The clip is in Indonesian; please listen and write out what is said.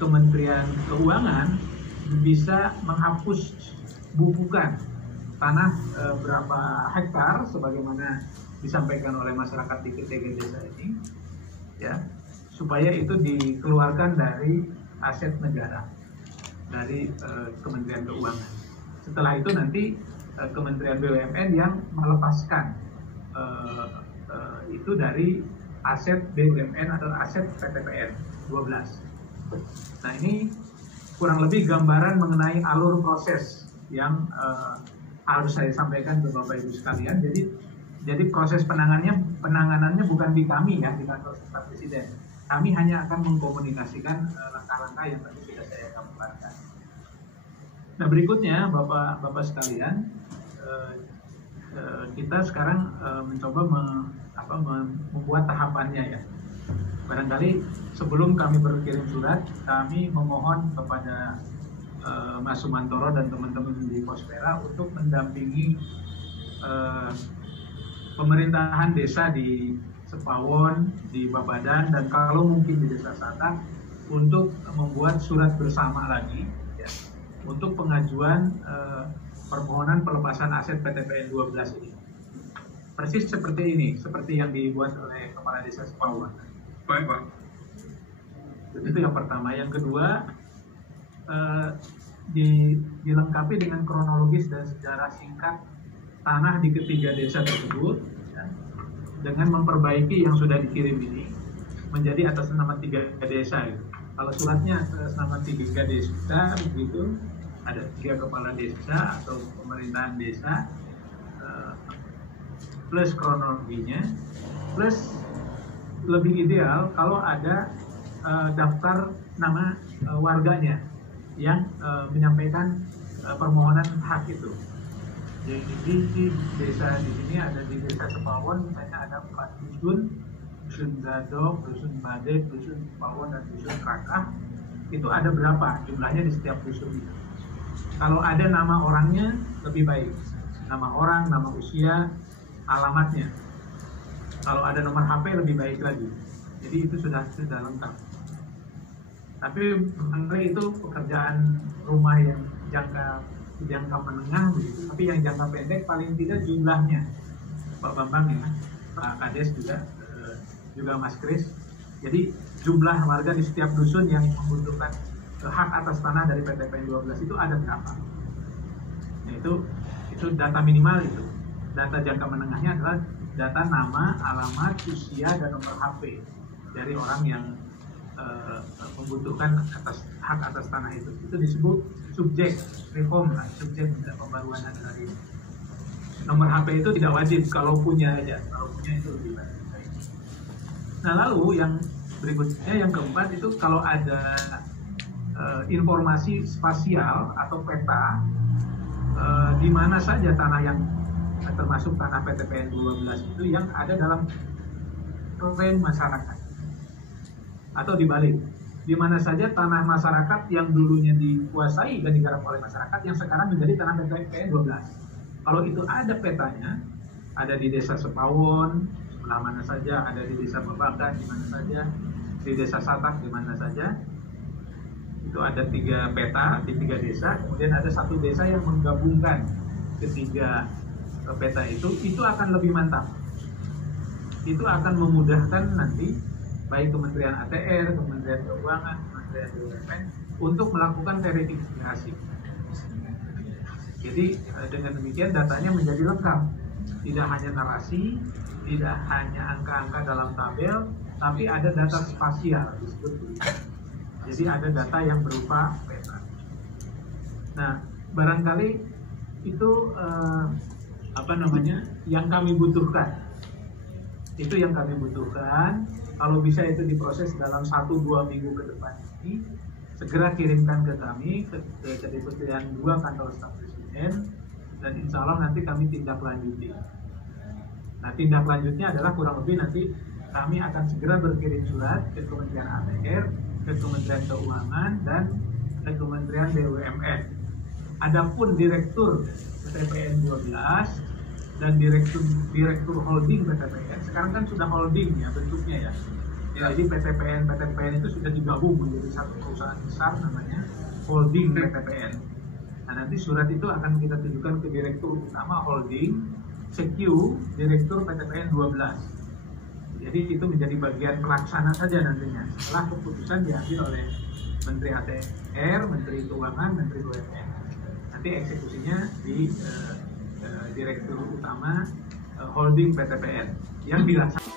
Kementerian Keuangan bisa menghapus bukukan tanah berapa hektar sebagaimana disampaikan oleh masyarakat di ketiga desa ini, ya, supaya itu dikeluarkan dari aset negara, dari Kementerian Keuangan. Setelah itu nanti Kementerian BUMN yang melepaskan itu dari aset BUMN atau aset PTPN 12. Nah, ini kurang lebih gambaran mengenai alur proses yang harus saya sampaikan ke Bapak Ibu sekalian. Jadi proses penanganannya bukan di kami ya, di kantor staf presiden. Kami hanya akan mengkomunikasikan langkah-langkah yang tadi sudah saya gambarkan. Nah, berikutnya Bapak sekalian, kita sekarang mencoba membuat tahapannya ya. Barangkali sebelum kami berkirim surat, kami memohon kepada Mas Sumantoro dan teman-teman di Pospera untuk mendampingi pemerintahan desa di Sepawon, di Babadan, dan kalau mungkin di Desa Satak untuk membuat surat bersama lagi ya, untuk pengajuan permohonan pelepasan aset PTPN 12 ini. Persis seperti ini, seperti yang dibuat oleh Kepala Desa Sepawon. Baik, Pak. Itu yang pertama. Yang kedua, dilengkapi dengan kronologis dan sejarah singkat tanah di ketiga desa tersebut, ya, dengan memperbaiki yang sudah dikirim ini menjadi atas nama 3 desa. Gitu. Kalau suratnya atas nama 3 desa, begitu, ada 3 kepala desa atau pemerintahan desa, plus kronologinya, plus lebih ideal kalau ada daftar nama warganya yang menyampaikan permohonan hak itu. Jadi di desa di sini ada di Desa Sepawon misalnya ada 4 dusun, dusun Gadok, dusun Badek, dusun Sepawon, dan dusun Krakah. Itu ada berapa jumlahnya di setiap dusun itu. Kalau ada nama orangnya lebih baik, nama orang, nama usia, alamatnya. Kalau ada nomor HP lebih baik lagi. Jadi itu sudah lengkap. Tapi barangkali itu pekerjaan rumah yang jangka menengah begitu. Tapi yang jangka pendek paling tidak jumlahnya. Pak Bambang ya, Pak Kades juga Mas Kris. Jadi jumlah warga di setiap dusun yang membutuhkan hak atas tanah dari PTPN 12 itu ada berapa? Nah, itu data minimal itu. Data jangka menengahnya adalah data nama, alamat, usia, dan nomor HP dari orang yang membutuhkan hak atas tanah itu. Itu disebut subjek reform, subjek pembaruan hari ini. Nomor HP itu tidak wajib, kalau punya aja, kalau punya itu lebih baik. Nah, lalu yang berikutnya, yang keempat itu kalau ada informasi spasial atau peta di mana saja tanah yang termasuk tanah PTPN 12 itu yang ada dalam klaim masyarakat, atau dibalik, di mana saja tanah masyarakat yang dulunya dikuasai dan digarap oleh masyarakat yang sekarang menjadi tanah PTPN 12. Kalau itu ada petanya, ada di Desa Sepawon sebelah mana saja, ada di Desa Babakan di mana saja, di Desa Satak di mana saja, itu ada 3 peta di 3 desa. Kemudian ada 1 desa yang menggabungkan ketiga peta itu akan lebih mantap. Itu akan memudahkan nanti baik Kementerian ATR, Kementerian Keuangan, Kementerian BUMN untuk melakukan verifikasi. Jadi dengan demikian datanya menjadi lengkap. Tidak hanya narasi, tidak hanya angka-angka dalam tabel, tapi ada data spasial disebut begitu. Jadi ada data yang berupa peta. Nah, barangkali itu yang kami butuhkan. Itu yang kami butuhkan. Kalau bisa itu diproses dalam 1-2 minggu ke depan ini, segera kirimkan ke kami, ke Kementerian 2 kantor staf presiden, dan insya Allah nanti kami tindak lanjuti. Nah, tindak lanjutnya adalah kurang lebih nanti kami akan segera berkirim surat ke Kementerian ATR, ke Kementerian Keuangan, dan ke Kementerian BUMN. Adapun direktur PTPN 12 dan direktur holding PTPN, sekarang kan sudah holding ya bentuknya ya. Jadi PTPN itu sudah digabung menjadi satu perusahaan besar namanya Holding PTPN. Nah, nanti surat itu akan kita tunjukkan ke Direktur Utama Holding, CQ, Direktur PTPN 12. Jadi itu menjadi bagian pelaksana saja nantinya. Setelah keputusan diambil oleh Menteri ATR, Menteri Keuangan, Menteri BUMN. Nanti eksekusinya di Direktur Utama Holding PTPN yang dilaksanakan.